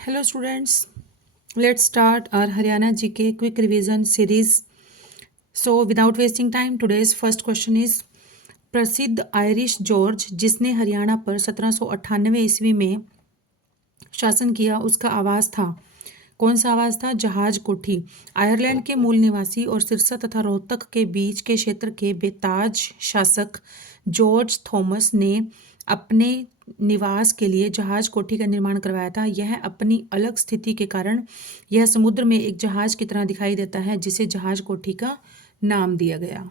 Hello students, let's start our Haryana GK quick revision series. So without wasting time, today's first question is प्रसिद्ध Irish George जिसने हरियाणा पर 1798 ईस्वी में शासन किया उसका आवास था। कौन सा आवास था? जहाज कोठी। आयरलैंड के मूल निवासी और सिरसा तथा रोहतक के बीच के क्षेत्र के बेताज शासक जॉर्ज थॉमस ने अपने निवास के लिए जहाज कोठी का निर्माण करवाया था। यह अपनी अलग स्थिति के कारण यह समुद्र में एक जहाज की तरह दिखाई देता है, जिसे जहाज कोठी का नाम दिया गया।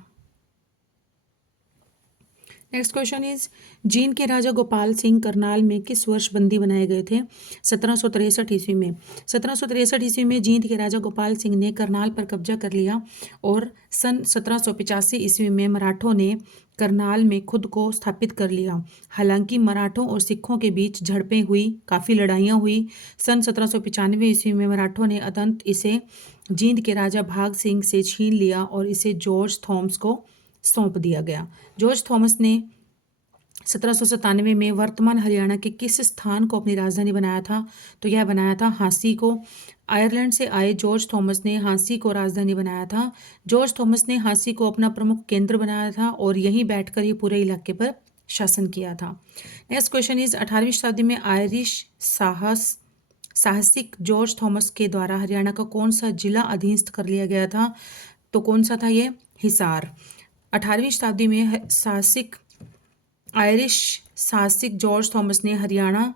नेक्स्ट क्वेश्चन इज जींद के राजा गोपाल सिंह करनाल में किस वर्ष बंदी बनाए गए थे? 1763 ईस्वी में। 1763 ईस्वी में जींद के राजा गोपाल सिंह ने करनाल पर कब्जा कर लिया और सन 1785 ईस्वी में मराठों ने करनाल में खुद को स्थापित कर लिया। हालांकि मराठों और सिखों के बीच झड़पें हुई, काफ़ी लड़ाइयाँ हुई। सन 1795 ईस्वी में मराठों ने अंततः इसे जींद के राजा भाग सिंह से छीन लिया और इसे जॉर्ज थॉमस को सौंप दिया गया। जॉर्ज थॉमस ने 1797 में वर्तमान हरियाणा के किस स्थान को अपनी राजधानी बनाया था? तो यह बनाया था हांसी को। आयरलैंड से आए जॉर्ज थॉमस ने हांसी को राजधानी बनाया था। जॉर्ज थॉमस ने हांसी को अपना प्रमुख केंद्र बनाया था और यहीं बैठकर ये पूरे इलाके पर शासन किया था। नेक्स्ट क्वेश्चन इज 18वीं शताब्दी में आयरिश साहसिक जॉर्ज थॉमस के द्वारा हरियाणा का कौन सा जिला अधीनस्थ कर लिया गया था? तो कौन सा था ये? हिसार। 18वीं शताब्दी में आयरिश साहसिक जॉर्ज थॉमस ने हरियाणा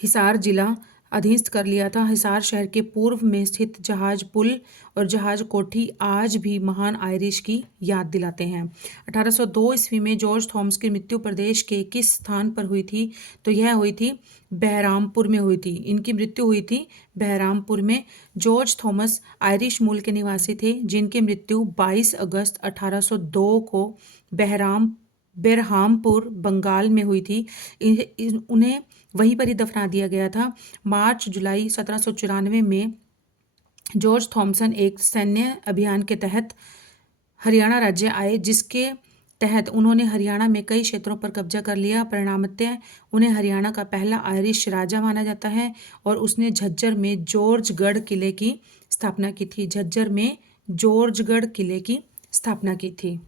हिसार जिला अधीनस्थ कर लिया था। हिसार शहर के पूर्व में स्थित जहाज पुल और जहाज कोठी आज भी महान आयरिश की याद दिलाते हैं। 1802 ईस्वी में जॉर्ज थॉमस की मृत्यु प्रदेश के किस स्थान पर हुई थी? तो यह हुई थी बहरामपुर में हुई थी। इनकी मृत्यु हुई थी बहरामपुर में। जॉर्ज थॉमस आयरिश मूल के निवासी थे, जिनकी मृत्यु 22 अगस्त 1802 को बेरहामपुर बंगाल में हुई थी। उन्हें वहीं पर ही दफना दिया गया था। मार्च जुलाई 1794 में जॉर्ज थॉमसन एक सैन्य अभियान के तहत हरियाणा राज्य आए, जिसके तहत उन्होंने हरियाणा में कई क्षेत्रों पर कब्जा कर लिया। परिणामतः उन्हें हरियाणा का पहला आयरिश राजा माना जाता है और उसने झज्जर में जॉर्जगढ़ किले की स्थापना की थी। झज्जर में जॉर्जगढ़ किले की स्थापना की थी।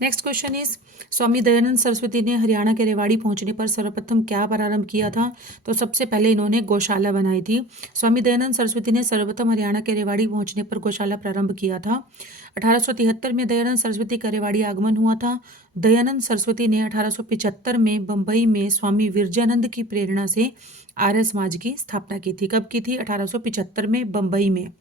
Next question is Swami Dayanand Saraswati ने हरियाणा के रेवाड़ी पहुंचने पर सर्वप्रथम क्या प्रारंभ किया था? तो सबसे पहले इन्होंने गौशाला बनाई थी। स्वामी दयानंद सरस्वती ने सर्वप्रथम हरियाणा के रेवाड़ी पहुंचने पर गौशाला प्रारंभ किया था। 1873 में दयानंद सरस्वती का रेवाड़ी आगमन हुआ था। दयानंद सरस्वती ने 1875 में बम्बई में स्वामी विरजानंद की प्रेरणा से आर्य समाज की स्थापना की थी। कब की थी? 1875 में बम्बई में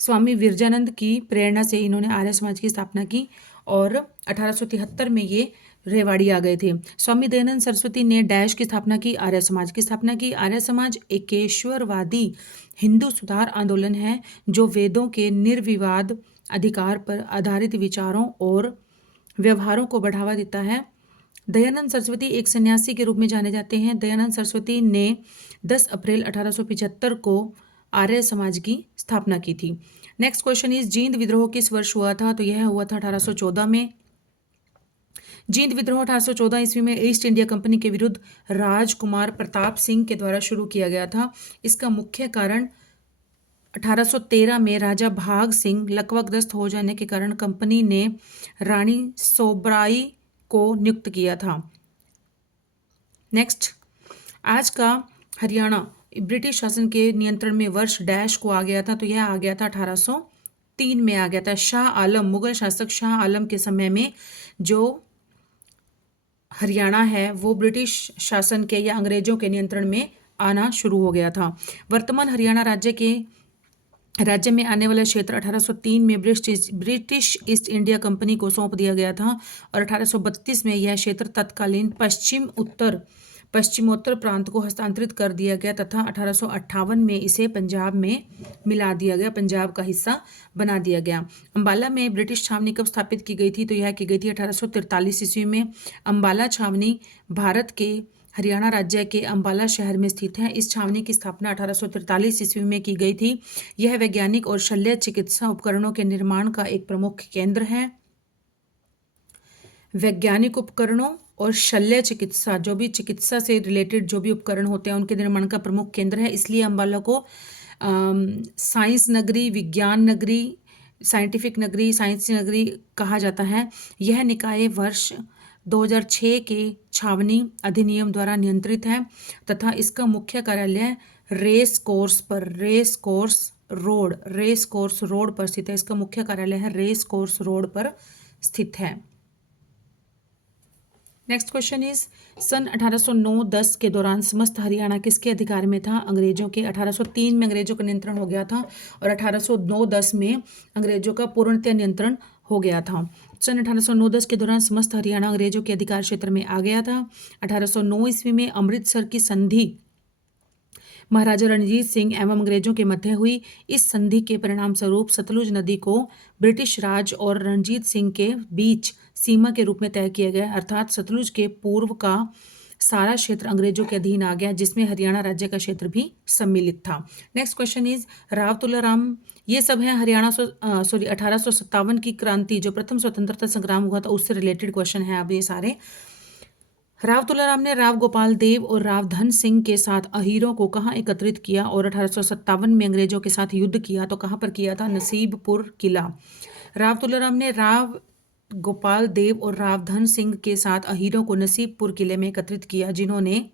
स्वामी विरजानंद की प्रेरणा से इन्होंने आर्य समाज की स्थापना की और 1873 में ये रेवाड़ी आ गए थे। स्वामी दयानंद सरस्वती ने डैश की स्थापना की, आर्य समाज की स्थापना की। आर्य समाज एकेश्वरवादी हिंदू सुधार आंदोलन है जो वेदों के निर्विवाद अधिकार पर आधारित विचारों और व्यवहारों को बढ़ावा देता है। दयानंद सरस्वती एक सन्यासी के रूप में जाने जाते हैं। दयानंद सरस्वती ने 10 अप्रैल 1875 को आर्य समाज की स्थापना की थी। नेक्स्ट क्वेश्चन इज जींद विद्रोह किस वर्ष हुआ था? तो यह हुआ था 1814 में। जींद विद्रोह 1814 ईस्वी में ईस्ट इंडिया कंपनी के विरुद्ध राजकुमार प्रताप सिंह के द्वारा शुरू किया गया था। इसका मुख्य कारण 1813 में राजा भाग सिंह लकवाग्रस्त हो जाने के कारण कंपनी ने रानी सोबराई को नियुक्त किया था। नेक्स्ट, आज का हरियाणा ब्रिटिश शासन के नियंत्रण में वर्ष डैश को आ गया था? तो यह आ गया था 1803 में आ गया था। शाह आलम, मुगल शासक शाह आलम के समय में जो हरियाणा है वो ब्रिटिश शासन के या अंग्रेजों के नियंत्रण में आना शुरू हो गया था। वर्तमान हरियाणा राज्य में आने वाला क्षेत्र 1803 में ब्रिटिश ईस्ट इंडिया कंपनी को सौंप दिया गया था और 1832 में यह क्षेत्र तत्कालीन पश्चिमोत्तर प्रांत को हस्तांतरित कर दिया गया तथा 1858 में इसे पंजाब में मिला दिया गया, पंजाब का हिस्सा बना दिया गया। अंबाला में ब्रिटिश छावनी कब स्थापित की गई थी? तो यह की गई थी 1843 ईस्वी में। अंबाला छावनी भारत के हरियाणा राज्य के अंबाला शहर में स्थित है। इस छावनी की स्थापना 1843 ईस्वी में की गई थी। यह वैज्ञानिक और शल्य चिकित्सा उपकरणों के निर्माण का एक प्रमुख केंद्र है। वैज्ञानिक उपकरणों और शल्य चिकित्सा, जो भी चिकित्सा से रिलेटेड जो भी उपकरण होते हैं उनके निर्माण का प्रमुख केंद्र है। इसलिए अम्बाला को साइंस नगरी, विज्ञान नगरी, साइंटिफिक नगरी, साइंस नगरी कहा जाता है। यह निकाय वर्ष 2006 के छावनी अधिनियम द्वारा नियंत्रित है तथा इसका मुख्य कार्यालय रेस कोर्स रोड पर स्थित है। इसका मुख्य कार्यालय है रेस कोर्स रोड पर स्थित है। नेक्स्ट क्वेश्चन इज सन 1809-10 के दौरान समस्त हरियाणा किसके अधिकार में था? अंग्रेजों के। 1803 में अंग्रेजों का नियंत्रण हो गया था और 1809-10 में अंग्रेजों का पूर्णतः नियंत्रण हो गया था। सन 1809-10 के दौरान समस्त हरियाणा अंग्रेजों के अधिकार क्षेत्र में आ गया था। 1809 ईस्वी में अमृतसर की संधि महाराजा रणजीत सिंह एवं अंग्रेजों के मध्य हुई। इस संधि के परिणाम स्वरूप सतलुज नदी को ब्रिटिश राज और रणजीत सिंह के बीच सीमा के रूप में तय किया गया, अर्थात सतलुज के पूर्व का सारा क्षेत्र अंग्रेजों के अधीन आ गया, जिसमें हरियाणा राज्य का क्षेत्र भी सम्मिलित था। Next question is Rao Tularam, ये सब है हरियाणा 1857 की क्रांति, जो प्रथम स्वतंत्रता संग्राम हुआ था उससे रिलेटेड क्वेश्चन है अब ये सारे। राव तुलाराम ने राव गोपाल देव और राव धन सिंह के साथ अहीरों को कहाँ एकत्रित किया और 1857 में अंग्रेजों के साथ युद्ध किया? तो कहाँ पर किया था? नसीबपुर किला। राव तुलाराम ने राव गोपाल देव और राव धन सिंह के साथ अहीरों को नसीबपुर किले में एकत्रित किया, जिन्होंने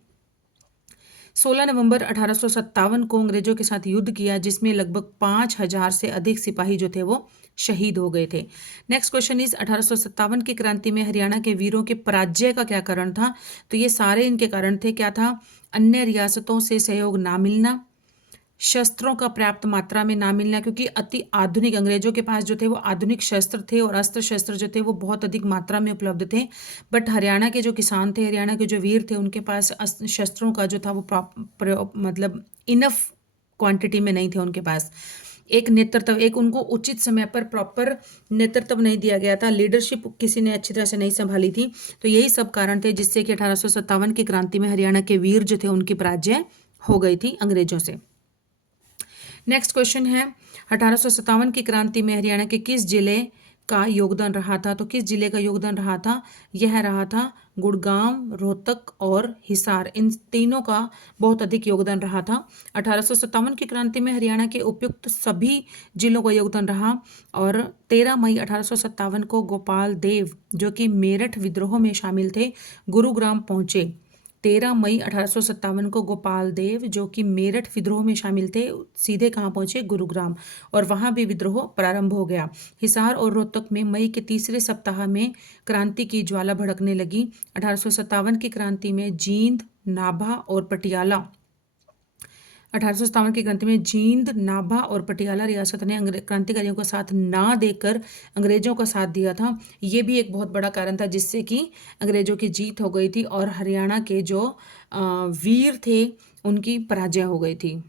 16 नवंबर 1857 को अंग्रेजों के साथ युद्ध किया, जिसमें लगभग 5000 से अधिक सिपाही जो थे वो शहीद हो गए थे। नेक्स्ट क्वेश्चन इज 1857 की क्रांति में हरियाणा के वीरों के पराजय का क्या कारण था? तो ये सारे इनके कारण थे। क्या था? अन्य रियासतों से सहयोग ना मिलना, शस्त्रों का पर्याप्त मात्रा में ना मिलना, क्योंकि अति आधुनिक अंग्रेजों के पास जो थे वो आधुनिक शस्त्र थे और अस्त्र शस्त्र जो थे वो बहुत अधिक मात्रा में उपलब्ध थे, बट हरियाणा के जो किसान थे, हरियाणा के जो वीर थे, उनके पास शस्त्रों का जो था वो मतलब इनफ क्वांटिटी में नहीं थे उनके पास। एक नेतृत्व, एक उनको उचित समय पर प्रॉपर नेतृत्व नहीं दिया गया था, लीडरशिप किसी ने अच्छी तरह से नहीं संभाली थी। तो यही सब कारण थे जिससे कि 1857 की क्रांति में हरियाणा के वीर जो थे उनकी पराजय हो गई थी अंग्रेजों से। नेक्स्ट क्वेश्चन है 1857 की क्रांति में हरियाणा के किस जिले का योगदान रहा था? तो किस जिले का योगदान रहा था? यह रहा था गुड़गांव, रोहतक और हिसार, इन तीनों का बहुत अधिक योगदान रहा था। 1857 की क्रांति में हरियाणा के उपयुक्त सभी जिलों का योगदान रहा और 13 मई 1857 को गोपाल देव, जो कि मेरठ विद्रोह में शामिल थे, गुरुग्राम पहुंचे। 13 मई 1857 को गोपाल देव, जो कि मेरठ विद्रोह में शामिल थे, सीधे कहाँ पहुंचे? गुरुग्राम, और वहां भी विद्रोह प्रारंभ हो गया। हिसार और रोहतक में मई के तीसरे सप्ताह में क्रांति की ज्वाला भड़कने लगी। 1857 की क्रांति में जींद, नाभा और पटियाला 1857 की क्रांति में जींद, नाभा और पटियाला रियासत ने क्रांतिकारियों का साथ ना देकर अंग्रेजों का साथ दिया था। ये भी एक बहुत बड़ा कारण था जिससे कि अंग्रेजों की जीत हो गई थी और हरियाणा के जो वीर थे उनकी पराजय हो गई थी।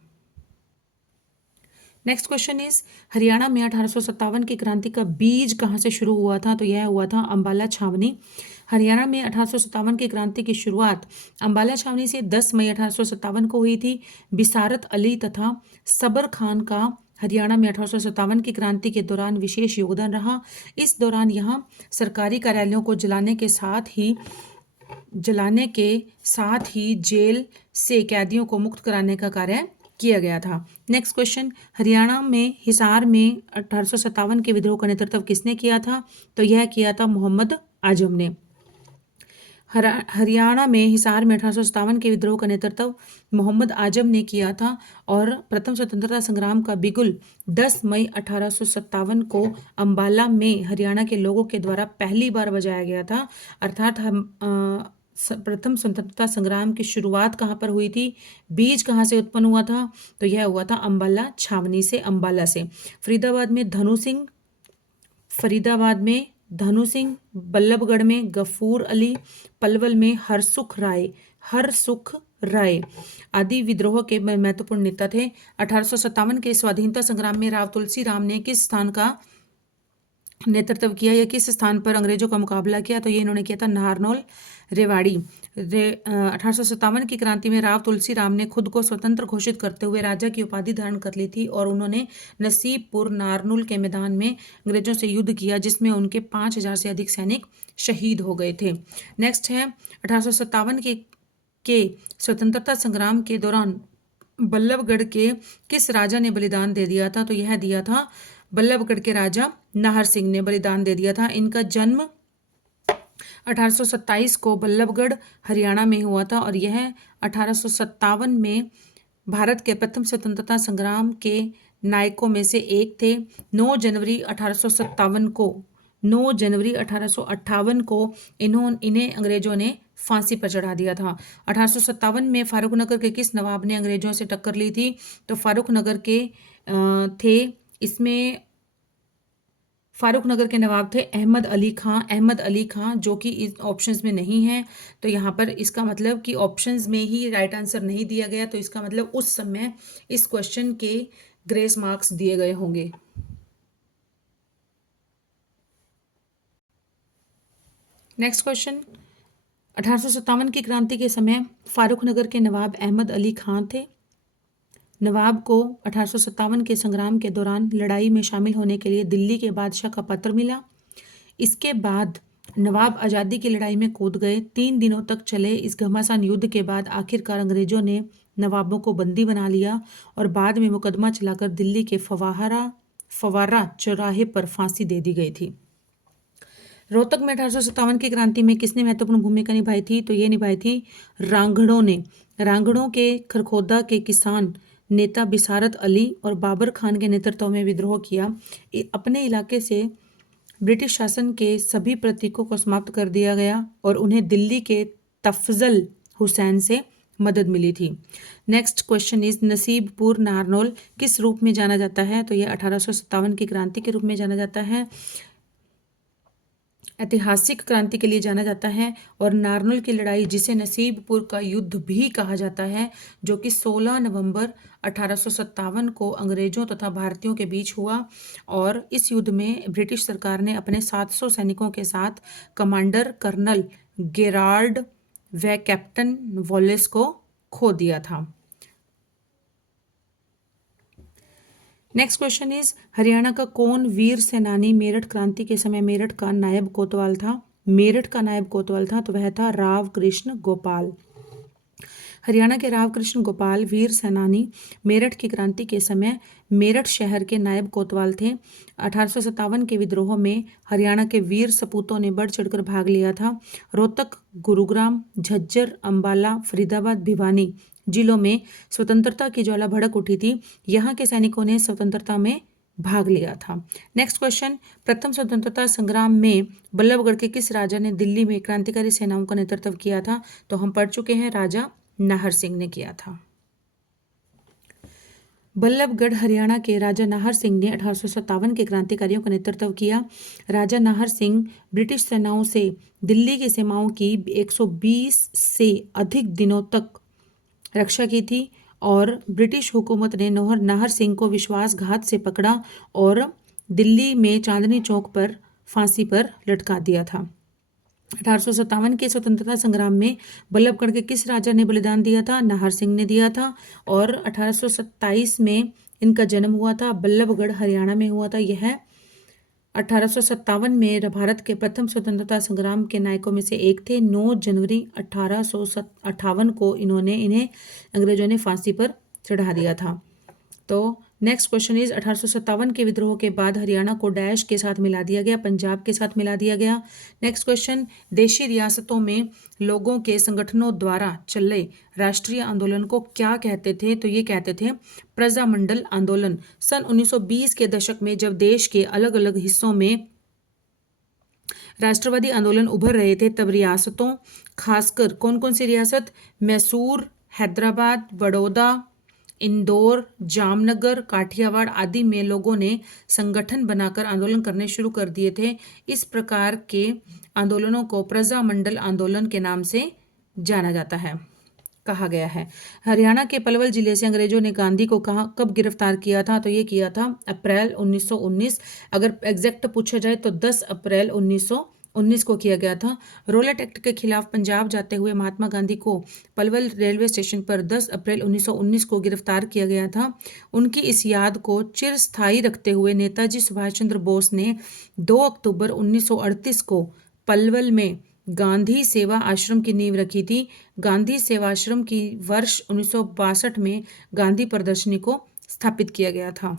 नेक्स्ट क्वेश्चन इज हरियाणा में 1857 की क्रांति का बीज कहाँ से शुरू हुआ था? तो यह हुआ था अम्बाला छावनी। हरियाणा में 1857 की क्रांति की शुरुआत अम्बाला छावनी से 10 मई 1857 को हुई थी। बिसारत अली तथा सबर खान का हरियाणा में 1857 की क्रांति के दौरान विशेष योगदान रहा। इस दौरान यहाँ सरकारी कार्यालयों को जलाने के साथ ही जेल से कैदियों को मुक्त कराने का कार्य किया गया था। नेक्स्ट क्वेश्चन, हरियाणा में हिसार में 1857 के विद्रोह का नेतृत्व किसने किया था? तो यह किया था मोहम्मद आजम ने। हरियाणा में हिसार में 1857 के विद्रोह का नेतृत्व मोहम्मद आजम ने किया था और प्रथम स्वतंत्रता संग्राम का बिगुल 10 मई 1857 को अम्बाला में हरियाणा के लोगों के द्वारा पहली बार बजाया गया था। अर्थात प्रथम स्वतंत्रता संग्राम की शुरुआत कहाँ पर हुई थी? बीज कहाँ से उत्पन्न हुआ था? तो यह हुआ था अम्बाला छावनी से, अम्बाला से। फरीदाबाद में धनु सिंह, बल्लभगढ़ में गफूर अली, पलवल में हरसुख राय आदि विद्रोह के महत्वपूर्ण नेता थे। 1857 के स्वाधीनता संग्राम में राव तुलसी राम ने किस स्थान का नेतृत्व किया या किस स्थान पर अंग्रेजों का मुकाबला किया, तो ये इन्होंने किया था नारनौल रेवाड़ी। 1857 की क्रांति में राव तुलसी राम ने खुद को स्वतंत्र घोषित करते हुए राजा की उपाधि धारण कर ली थी और उन्होंने नसीबपुर नारनौल के मैदान में अंग्रेजों से युद्ध किया, जिसमें उनके 5000 से अधिक सैनिक शहीद हो गए थे। नेक्स्ट है 1857 के स्वतंत्रता संग्राम के दौरान बल्लभगढ़ के किस राजा ने बलिदान दे दिया था, तो यह दिया था बल्लभगढ़ के राजा नाहर सिंह ने बलिदान दे दिया था। इनका जन्म 1827 को बल्लभगढ़ हरियाणा में हुआ था और यह 1857 में भारत के प्रथम स्वतंत्रता संग्राम के नायकों में से एक थे। 9 जनवरी 1858 को इन्हें अंग्रेजों ने फांसी पर चढ़ा दिया था। 1857 में फारूक नगर के किस नवाब ने अंग्रेजों से टक्कर ली थी, तो फारूक नगर के थे इसमें फारूक नगर के नवाब थे अहमद अली खां जो कि इस ऑप्शंस में नहीं है। तो यहाँ पर इसका मतलब कि ऑप्शंस में ही राइट आंसर नहीं दिया गया, तो इसका मतलब उस समय इस क्वेश्चन के ग्रेस मार्क्स दिए गए होंगे। नेक्स्ट क्वेश्चन, 1857 की क्रांति के समय फारूक नगर के नवाब अहमद अली खां थे। नवाब को 1857 के संग्राम के दौरान लड़ाई में शामिल होने के लिए दिल्ली के बादशाह का पत्र मिला। इसके बाद नवाब आज़ादी की लड़ाई में कूद गए। 3 दिनों तक चले इस घमासान युद्ध के बाद आखिरकार अंग्रेजों ने नवाबों को बंदी बना लिया और बाद में मुकदमा चलाकर दिल्ली के फवारा चौराहे पर फांसी दे दी गई थी। रोहतक में 1857 की क्रांति में किसने महत्वपूर्ण भूमिका निभाई थी, तो ये निभाई थी रांगड़ों ने। रांगड़ों के खरखोदा के किसान नेता बिसारत अली और बाबर खान के नेतृत्व में विद्रोह किया। अपने इलाके से ब्रिटिश शासन के सभी प्रतीकों को समाप्त कर दिया गया और उन्हें दिल्ली के तफजल हुसैन से मदद मिली थी। Next question is Nasibpur Narnaul किस रूप में जाना जाता है, तो यह 1857 की क्रांति के रूप में जाना जाता है, ऐतिहासिक क्रांति के लिए जाना जाता है। और नारनौल की लड़ाई जिसे नसीबपुर का युद्ध भी कहा जाता है, जो कि 16 नवंबर 1857 को अंग्रेजों तथा भारतीयों के बीच हुआ और इस युद्ध में ब्रिटिश सरकार ने अपने 700 सैनिकों के साथ कमांडर कर्नल गेराल्ड व कैप्टन वॉलेस को खो दिया था। नेक्स्ट क्वेश्चन इज हरियाणा का कौन वीर सेनानी मेरठ क्रांति के समय मेरठ का नायब कोतवाल था? मेरठ का नायब कोतवाल था तो वह था राव कृष्ण गोपाल। हरियाणा के राव कृष्ण गोपाल वीर सेनानी मेरठ की क्रांति के समय मेरठ शहर के नायब कोतवाल थे। 1857 के विद्रोह में हरियाणा के वीर सपूतों ने बढ़ चढ़कर भाग लिया था। रोहतक, गुरुग्राम, झज्जर, अंबाला, फरीदाबाद, भिवानी जिलों में स्वतंत्रता की ज्वाला भड़क उठी थी। यहाँ के सैनिकों ने स्वतंत्रता में भाग लिया था। नेक्स्ट क्वेश्चन, प्रथम स्वतंत्रता संग्राम में बल्लभगढ़ के किस राजा ने दिल्ली में क्रांतिकारी सेनाओं का नेतृत्व किया था? तो हम पढ़ चुके हैं, राजा नाहर सिंह ने किया था। बल्लभगढ़ हरियाणा के राजा नाहर सिंह ने 1857 के क्रांतिकारियों का नेतृत्व किया। राजा नाहर सिंह ब्रिटिश सेनाओं से दिल्ली की सीमाओं की 120 से अधिक दिनों तक रक्षा की थी और ब्रिटिश हुकूमत ने नाहर सिंह को विश्वासघात से पकड़ा और दिल्ली में चांदनी चौक पर फांसी पर लटका दिया था। 1857 के स्वतंत्रता संग्राम में बल्लभगढ़ के किस राजा ने बलिदान दिया था? नाहर सिंह ने दिया था और 1827 में इनका जन्म हुआ था। बल्लभगढ़ हरियाणा में हुआ था। यह 1857 में भारत के प्रथम स्वतंत्रता संग्राम के नायकों में से एक थे। 9 जनवरी 1858 को इन्हें अंग्रेजों ने फांसी पर चढ़ा दिया था। तो नेक्स्ट क्वेश्चन इज 1857 के विद्रोह के बाद हरियाणा को डैश के साथ मिला दिया गया, पंजाब के साथ मिला दिया गया। नेक्स्ट क्वेश्चन, देशी रियासतों में लोगों के संगठनों द्वारा चले राष्ट्रीय आंदोलन को क्या कहते थे? तो ये कहते थे प्रजामंडल आंदोलन। सन 1920 के दशक में जब देश के अलग अलग हिस्सों में राष्ट्रवादी आंदोलन उभर रहे थे, तब रियासतों, खासकर कौन कौन सी रियासत? मैसूर, हैदराबाद, बड़ौदा, इंदौर, जामनगर, काठियावाड़ आदि में लोगों ने संगठन बनाकर आंदोलन करने शुरू कर दिए थे। इस प्रकार के आंदोलनों को प्रजामंडल आंदोलन के नाम से जाना जाता है। कहा गया है। हरियाणा के पलवल जिले से अंग्रेजों ने गांधी को कब गिरफ्तार किया था? तो ये किया था अप्रैल 1919। अगर एग्जैक्ट पूछा जाए तो 10 अप्रैल 1919 को किया गया था। रोलेट एक्ट के खिलाफ पंजाब जाते हुए महात्मा गांधी को पलवल रेलवे स्टेशन पर 10 अप्रैल 1919 को गिरफ्तार किया गया था। उनकी इस याद को चिरस्थायी रखते हुए नेताजी सुभाष चंद्र बोस ने 2 अक्टूबर 1938 को पलवल में गांधी सेवा आश्रम की नींव रखी थी। गांधी सेवा आश्रम की वर्ष 1962 में गांधी प्रदर्शनी को स्थापित किया गया था।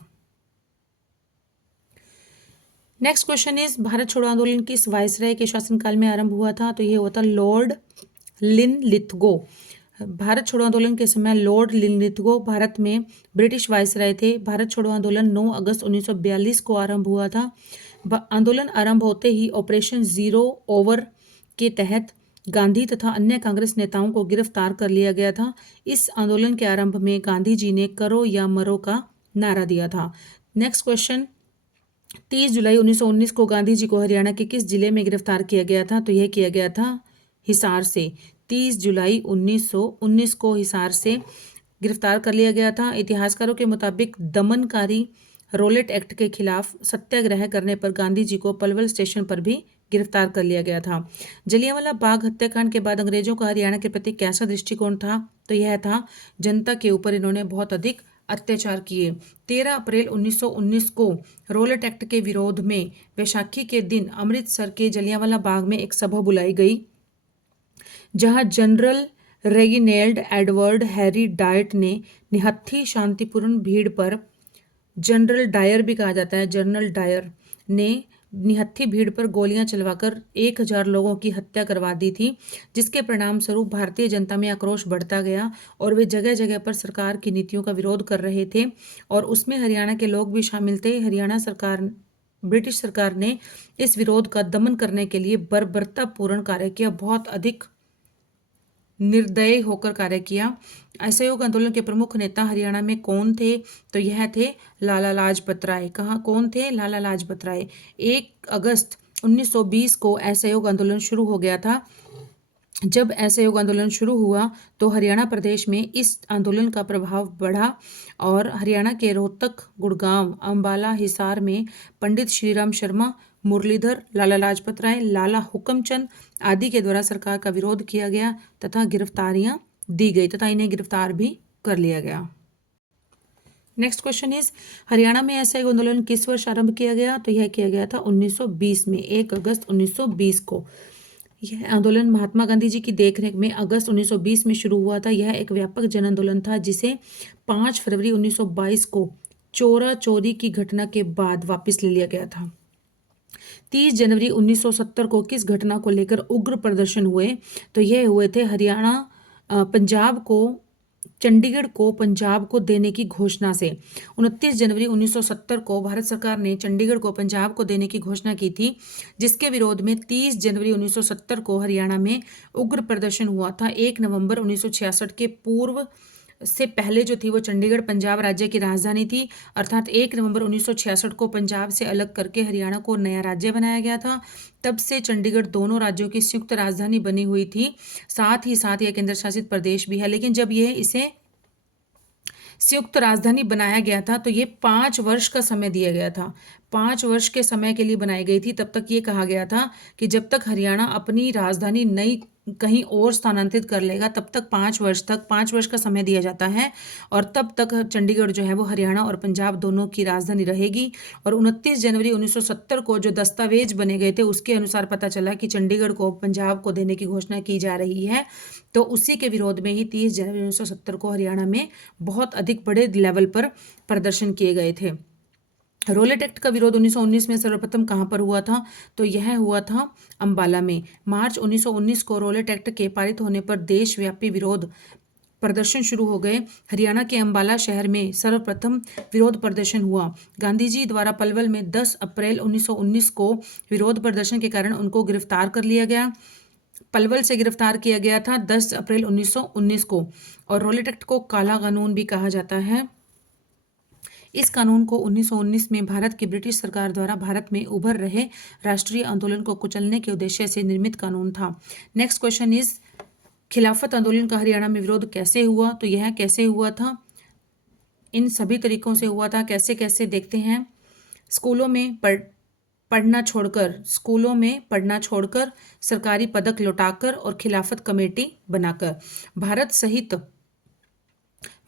नेक्स्ट क्वेश्चन इज भारत छोड़ो आंदोलन किस वायसराय के शासनकाल में आरंभ हुआ था? तो ये हुआ था लॉर्ड लिनलिथगो। भारत छोड़ो आंदोलन के समय लॉर्ड लिनलिथगो भारत में ब्रिटिश वायसराय थे। भारत छोड़ो आंदोलन 9 अगस्त 1942 को आरंभ हुआ था। आंदोलन आरंभ होते ही ऑपरेशन जीरो ओवर के तहत गांधी तथा अन्य कांग्रेस नेताओं को गिरफ्तार कर लिया गया था। इस आंदोलन के आरंभ में गांधी जी ने करो या मरो का नारा दिया था। नेक्स्ट क्वेश्चन, 30 जुलाई 1919 को गांधी जी को हरियाणा के किस जिले में गिरफ्तार किया गया था? तो यह किया गया था हिसार से। 30 जुलाई 1919 को हिसार से गिरफ्तार कर लिया गया था। इतिहासकारों के मुताबिक दमनकारी रोलेट एक्ट के खिलाफ सत्याग्रह करने पर गांधी जी को पलवल स्टेशन पर भी गिरफ्तार कर लिया गया था। जलियांवाला बाग हत्याकांड के बाद अंग्रेजों का हरियाणा के प्रति कैसा दृष्टिकोण था? तो यह था जनता के ऊपर इन्होंने बहुत अधिक अत्याचार किए। 13 अप्रैल 1919 को रोलेट एक्ट के विरोध में वैशाखी के दिन अमृतसर के जलियांवाला बाग में एक सभा बुलाई गई, जहां जनरल रेगिनेल्ड एडवर्ड हैरी डायट ने निहत्थी शांतिपूर्ण भीड़ पर, जनरल डायर भी कहा जाता है, जनरल डायर ने निहत्थी भीड़ पर गोलियां चलवाकर 1000 लोगों की हत्या करवा दी थी, जिसके परिणाम स्वरूप भारतीय जनता में आक्रोश बढ़ता गया और वे जगह जगह पर सरकार की नीतियों का विरोध कर रहे थे और उसमें हरियाणा के लोग भी शामिल थे। ब्रिटिश सरकार ने इस विरोध का दमन करने के लिए बर्बरतापूर्ण कार्य किया, बहुत अधिक निर्दयी होकर कार्य किया। असहयोग आंदोलन के प्रमुख नेता हरियाणा में कौन थे? तो यह थे लाला लाजपत राय। कौन थे? लाला लाजपत राय। 1 अगस्त 1920 को असहयोग आंदोलन शुरू हो गया था। जब असहयोग आंदोलन शुरू हुआ तो हरियाणा प्रदेश में इस आंदोलन का प्रभाव बढ़ा और हरियाणा के रोहतक, गुड़गांव, अंबाला, हिसार में पंडित श्रीराम शर्मा, मुरलीधर, लाला लाजपत राय, लाला हुक्मचंद आदि के द्वारा सरकार का विरोध किया गया तथा गिरफ्तारियां दी गई तथा इन्हें गिरफ्तार भी कर लिया गया। नेक्स्ट क्वेश्चन इज हरियाणा में असहयोग आंदोलन किस वर्ष आरंभ किया गया? तो यह किया गया था 1920 में, 1 अगस्त 1920 को। यह आंदोलन महात्मा गांधी जी की देखरेख में अगस्त 1920 में शुरू हुआ था। यह एक व्यापक जन आंदोलन था जिसे 5 फरवरी 1922 को चोरा चोरी की घटना के बाद वापस ले लिया गया था। 30 जनवरी 1970 को किस घटना को लेकर उग्र प्रदर्शन हुए? तो यह हुए थे चंडीगढ़ को पंजाब को देने की घोषणा से। 29 जनवरी 1970 को भारत सरकार ने चंडीगढ़ को पंजाब को देने की घोषणा की थी, जिसके विरोध में 30 जनवरी 1970 को हरियाणा में उग्र प्रदर्शन हुआ था। 1 नवंबर 1966 के पूर्व से पहले जो थी वो चंडीगढ़ पंजाब राज्य की राजधानी थी, अर्थात 1 नवंबर 1966 को पंजाब से अलग करके हरियाणा को नया राज्य बनाया गया था। तब से चंडीगढ़ दोनों राज्यों की संयुक्त राजधानी बनी हुई थी, साथ ही साथ यह केंद्र शासित प्रदेश भी है। लेकिन जब यह इसे संयुक्त राजधानी बनाया गया था तो ये 5 वर्ष का समय दिया गया था। 5 वर्ष के समय के लिए बनाई गई थी। तब तक ये कहा गया था कि जब तक हरियाणा अपनी राजधानी नई कहीं और स्थानांतरित कर लेगा तब तक 5 वर्ष का समय दिया जाता है और तब तक चंडीगढ़ जो है वो हरियाणा और पंजाब दोनों की राजधानी रहेगी। और 29 जनवरी 1970 को जो दस्तावेज बने गए थे उसके अनुसार पता चला कि चंडीगढ़ को पंजाब को देने की घोषणा की जा रही है, तो उसी के विरोध में ही 30 जनवरी 1970 को हरियाणा में बहुत अधिक बड़े लेवल पर प्रदर्शन किए गए थे। रोलेट एक्ट का विरोध 1919 में सर्वप्रथम कहां पर हुआ था? तो यह हुआ था अंबाला में। मार्च 1919 को रोलेट एक्ट के पारित होने पर देशव्यापी विरोध प्रदर्शन शुरू हो गए। हरियाणा के अंबाला शहर में सर्वप्रथम विरोध प्रदर्शन हुआ। गांधी जी द्वारा पलवल में 10 अप्रैल 1919 को विरोध प्रदर्शन के कारण उनको गिरफ्तार कर लिया गया। पलवल से गिरफ्तार किया गया था 10 अप्रैल 1919 को। और रोलेट एक्ट को काला कानून भी कहा जाता है। इस कानून को 1919 में भारत की ब्रिटिश सरकार द्वारा भारत में उभर रहे राष्ट्रीय आंदोलन को कुचलने के उद्देश्य से निर्मित कानून था। नेक्स्ट क्वेश्चन इज खिलाफत आंदोलन का हरियाणा में विरोध कैसे हुआ, तो यह कैसे हुआ था, इन सभी तरीकों से हुआ था। कैसे कैसे देखते हैं। स्कूलों में पढ़ना छोड़कर, सरकारी पदक लौटाकर और खिलाफत कमेटी बनाकर। भारत सहित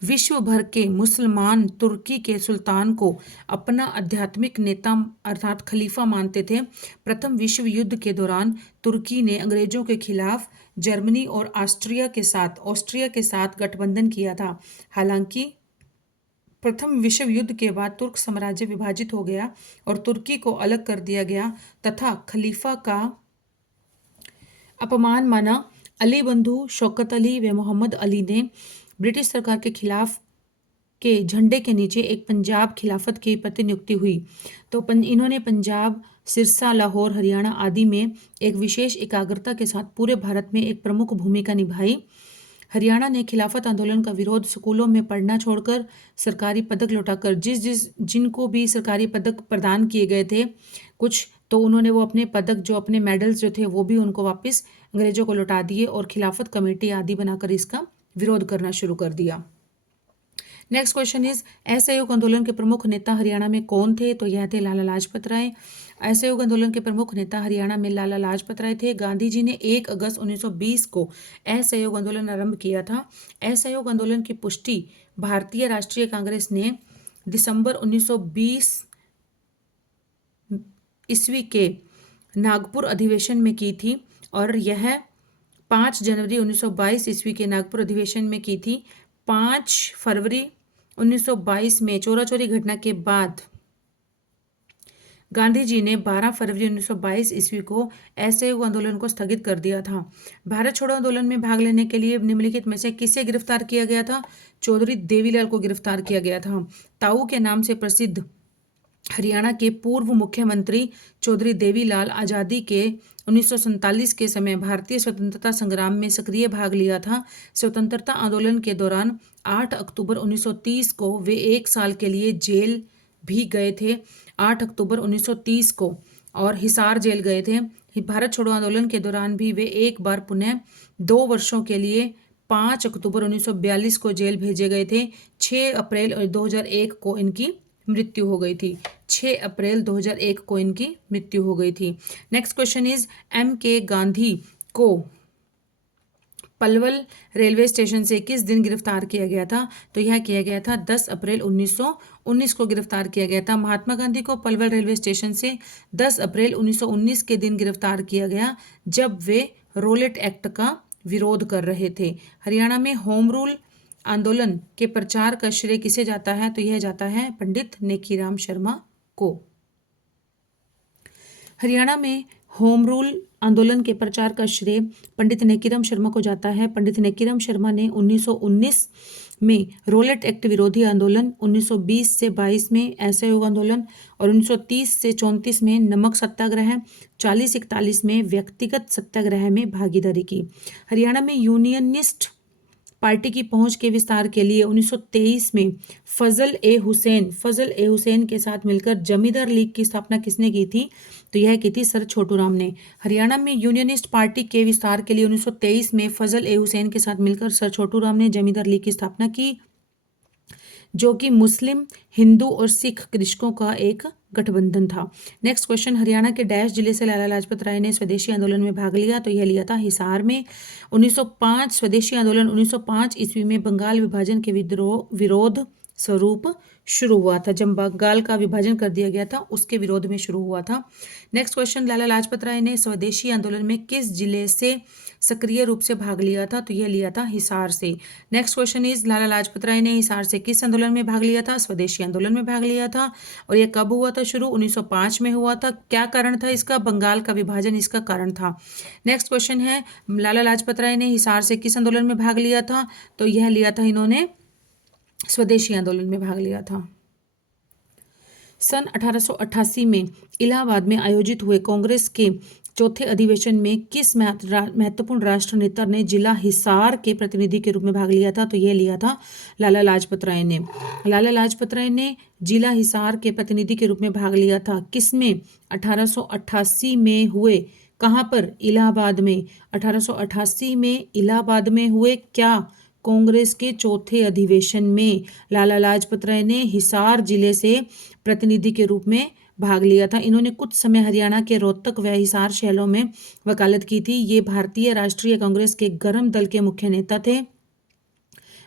विश्व भर के मुसलमान तुर्की के सुल्तान को अपना आध्यात्मिक नेता अर्थात खलीफा मानते थे। प्रथम विश्व युद्ध के दौरान तुर्की ने अंग्रेजों के खिलाफ जर्मनी और ऑस्ट्रिया के साथ गठबंधन किया था। हालांकि प्रथम विश्व युद्ध के बाद तुर्क साम्राज्य विभाजित हो गया और तुर्की को अलग कर दिया गया तथा खलीफा का अपमान माना। अली बंधु शौकत अली व मोहम्मद अली ने ब्रिटिश सरकार के खिलाफ के झंडे के नीचे एक पंजाब खिलाफत की प्रतिनियुक्ति हुई। तो इन्होंने पंजाब, सिरसा, लाहौर, हरियाणा आदि में एक विशेष एकाग्रता के साथ पूरे भारत में एक प्रमुख भूमिका निभाई। हरियाणा ने खिलाफत आंदोलन का विरोध स्कूलों में पढ़ना छोड़कर, सरकारी पदक लौटाकर, जिनको भी सरकारी पदक प्रदान किए गए थे कुछ, तो उन्होंने वो अपने पदक जो अपने मेडल्स जो थे वो भी उनको वापस अंग्रेजों को लौटा दिए और खिलाफत कमेटी आदि बनाकर इसका विरोध करना शुरू कर दिया। नेक्स्ट क्वेश्चन इज असहयोग आंदोलन के प्रमुख नेता हरियाणा में कौन थे, तो यह थे लाला लाजपत राय। असहयोग आंदोलन के प्रमुख नेता हरियाणा में लाला लाजपत राय थे। गांधी जी ने 1 अगस्त 1920 को असहयोग आंदोलन आरंभ किया था। असहयोग आंदोलन की पुष्टि भारतीय राष्ट्रीय कांग्रेस ने दिसंबर 1920 ईस्वी के नागपुर अधिवेशन में की थी और यह 5 जनवरी 1922 ईस्वी के नागपुर अधिवेशन में की थी। 5 फरवरी 1922 में चोरी घटना के बाद गांधी जी ने 12 फरवरी 1922 ईस्वी को असहयोग आंदोलन को स्थगित कर दिया था। भारत छोड़ो आंदोलन में भाग लेने के लिए निम्नलिखित में से किसे गिरफ्तार किया गया था? चौधरी देवीलाल को गिरफ्तार किया गया था। ताऊ के नाम से प्रसिद्ध हरियाणा के पूर्व मुख्यमंत्री चौधरी देवीलाल आज़ादी के 1947 के समय भारतीय स्वतंत्रता संग्राम में सक्रिय भाग लिया था। स्वतंत्रता आंदोलन के दौरान 8 अक्टूबर 1930 को वे 1 साल के लिए जेल भी गए थे। 8 अक्टूबर 1930 को और हिसार जेल गए थे। भारत छोड़ो आंदोलन के दौरान भी वे एक बार पुनः 2 वर्षों के लिए 5 अक्टूबर 1942 को जेल भेजे गए थे। 6 अप्रैल 2001 को इनकी मृत्यु हो गई थी। 6 अप्रैल 2001 को इनकी मृत्यु हो गई थी। Next question is M.K. Gandhi को पलवल रेलवे स्टेशन से किस दिन गिरफ्तार किया गया था? तो यह किया गया था 10 अप्रैल 1919 को गिरफ्तार किया गया था। महात्मा गांधी को पलवल रेलवे स्टेशन से 10 अप्रैल 1919 के दिन गिरफ्तार किया गया जब वे रोलेट एक्ट का विरोध कर रहे थे। हरियाणा में होम रूल आंदोलन के प्रचार का श्रेय किसे जाता है? तो यह जाता है पंडित नेकीराम शर्मा को। हरियाणा में होम रूल आंदोलन के प्रचार का श्रेय पंडित नेकीराम शर्मा को जाता है। पंडित नेकीराम शर्मा ने 1919 में रोलेट एक्ट विरोधी आंदोलन, 1920 से 22 में असहयोग आंदोलन और 1930 से 34 में नमक सत्याग्रह, 40-41 में व्यक्तिगत सत्याग्रह में भागीदारी की। हरियाणा में यूनियनिस्ट पार्टी की पहुंच के विस्तार के लिए 1923 में फजल ए हुसैन के साथ मिलकर जमींदार लीग की स्थापना किसने की थी? तो यह की थी सर छोटू राम ने। हरियाणा में यूनियनिस्ट पार्टी के विस्तार के लिए 1923 में फजल ए हुसैन के साथ मिलकर सर छोटू राम ने जमींदार लीग की स्थापना की, जो कि मुस्लिम, हिंदू और सिख कृषकों का एक गठबंधन था। नेक्स्ट क्वेश्चन, हरियाणा के डैश जिले से लाला लाजपत राय ने स्वदेशी आंदोलन में भाग लिया? तो यह लिया था हिसार में। 1905 स्वदेशी आंदोलन 1905 ईस्वी में बंगाल विभाजन के विरोध स्वरूप शुरू हुआ था। जब बंगाल का विभाजन कर दिया गया था उसके विरोध में शुरू हुआ था। नेक्स्ट क्वेश्चन, लाला लाजपत राय ने स्वदेशी आंदोलन में किस जिले से सक्रिय रूप से भाग लिया था? तो यह लिया था हिसार से। Next question is Lala Lajpat Rai ने हिसार से किस आंदोलन में भाग लिया था? स्वदेशी आंदोलन में भाग लिया था। और यह कब हुआ था शुरू? 1905 में हुआ था। क्या कारण था इसका? बंगाल का विभाजन इसका कारण था। नेक्स्ट क्वेश्चन है, लाला लाजपत राय ने हिसार से किस आंदोलन में भाग लिया था? तो यह लिया था इन्होंने स्वदेशी आंदोलन में भाग लिया था। सन 1888 में इलाहाबाद में आयोजित हुए कांग्रेस के चौथे अधिवेशन में किस महत्वपूर्ण राष्ट्र नेता ने जिला हिसार के प्रतिनिधि के रूप में भाग लिया था? तो यह लिया था लाला लाजपत राय ने। लाला लाजपत राय ने जिला हिसार के प्रतिनिधि के रूप में भाग लिया था। किसमें? 1888 में हुए कहाँ पर? इलाहाबाद में। 1888 में इलाहाबाद में हुए क्या? कांग्रेस के चौथे अधिवेशन में लाला लाजपत राय ने हिसार जिले से प्रतिनिधि के रूप में भाग लिया था। इन्होंने कुछ समय हरियाणा के रोहतक व हिसार शहरों में वकालत की थी। ये भारतीय राष्ट्रीय कांग्रेस के गर्म दल के मुख्य नेता थे।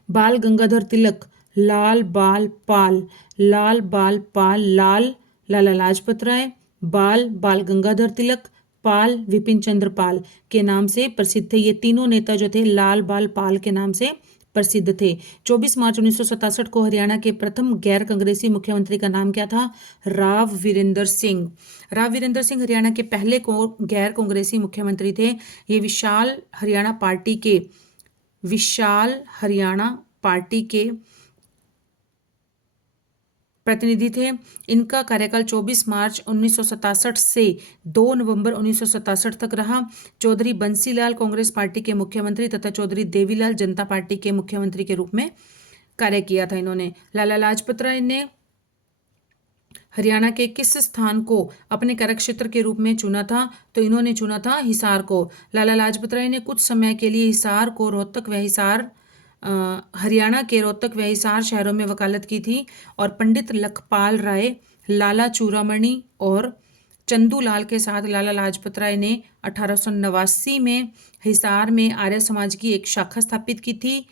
बाल गंगाधर तिलक, लाल बाल पाल, लाल बाल पाल, लाल लाला लाजपत राय, बाल बाल गंगाधर तिलक, पाल विपिन चंद्र पाल के नाम से प्रसिद्ध थे। ये तीनों नेता जो थे लाल बाल पाल के नाम से प्रसिद्ध थे। 24 मार्च 1967 को हरियाणा के प्रथम गैर कांग्रेसी मुख्यमंत्री का नाम क्या था? राव वीरेंद्र सिंह। राव वीरेंद्र सिंह हरियाणा के पहले गैर कांग्रेसी मुख्यमंत्री थे। ये विशाल हरियाणा पार्टी के प्रतिनिधि थे। इनका कार्यकाल 24 मार्च 1967 से 2 नवंबर 1967 तक रहा। चौधरी बंसीलाल कांग्रेस पार्टी के मुख्यमंत्री तथा चौधरी देवीलाल जनता पार्टी के मुख्यमंत्री के रूप में कार्य किया था इन्होंने। लाला लाजपत राय ने हरियाणा के किस स्थान को अपने कार्यक्षेत्र के रूप में चुना था? तो इन्होंने चुना था हिसार को। लाला लाजपत राय ने कुछ समय के लिए हिसार को हरियाणा के रोहतक व हिसार शहरों में वकालत की थी और पंडित लखपाल राय, लाला चूड़ामणि और चंदूलाल के साथ लाला लाजपत राय ने 1889 में हिसार में आर्य समाज की एक शाखा स्थापित की थी।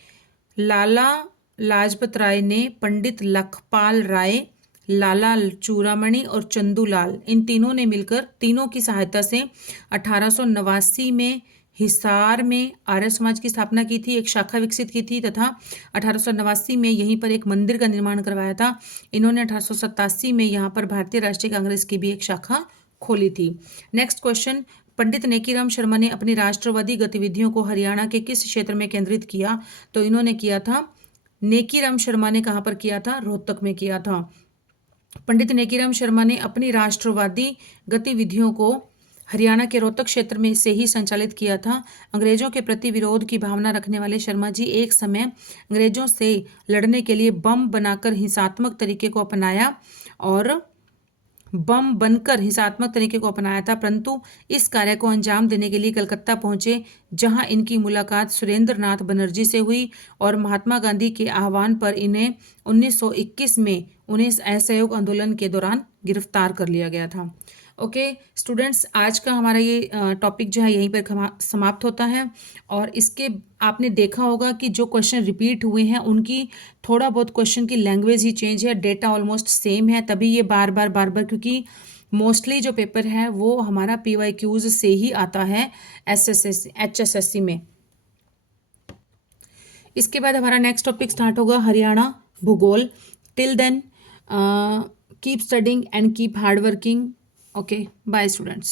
लाला लाजपत राय ने पंडित लखपाल राय, लाला चूड़ामणि और चंदूलाल इन तीनों ने मिलकर तीनों की सहायता से 1889 में हिसार में आर्य समाज की स्थापना की थी, एक शाखा विकसित की थी तथा 1889 में यहीं पर एक मंदिर का निर्माण करवाया था। इन्होंने 1887 में यहाँ पर भारतीय राष्ट्रीय कांग्रेस की भी एक शाखा खोली थी। नेक्स्ट क्वेश्चन, पंडित नेकीराम शर्मा ने अपनी राष्ट्रवादी गतिविधियों को हरियाणा के किस क्षेत्र में केंद्रित किया? तो इन्होंने किया था, नेकीराम शर्मा ने कहाँ पर किया था? रोहतक में किया था। पंडित नेकीराम शर्मा ने अपनी राष्ट्रवादी गतिविधियों को हरियाणा के रोहतक क्षेत्र में से ही संचालित किया था। अंग्रेजों के प्रति विरोध की भावना रखने वाले शर्मा जी एक समय अंग्रेजों से लड़ने के लिए बम बनाकर हिंसात्मक तरीके को अपनाया था, परंतु इस कार्य को अंजाम देने के लिए कलकत्ता पहुंचे, जहां इनकी मुलाकात सुरेंद्र नाथ बनर्जी से हुई और महात्मा गांधी के आह्वान पर इन्हें 1921 में उन्हें असहयोग आंदोलन के दौरान गिरफ्तार कर लिया गया था। ओके स्टूडेंट्स, आज का हमारा ये टॉपिक जो है यहीं पर समाप्त होता है। और इसके आपने देखा होगा कि जो क्वेश्चन रिपीट हुए हैं उनकी थोड़ा बहुत क्वेश्चन की लैंग्वेज ही चेंज है, डेटा ऑलमोस्ट सेम है, तभी ये बार बार क्योंकि मोस्टली जो पेपर है वो हमारा PYQs से ही आता है HSSC में। इसके बाद हमारा नेक्स्ट टॉपिक स्टार्ट होगा हरियाणा भूगोल। Till then keep studying and keep hard working. Okay, bye students.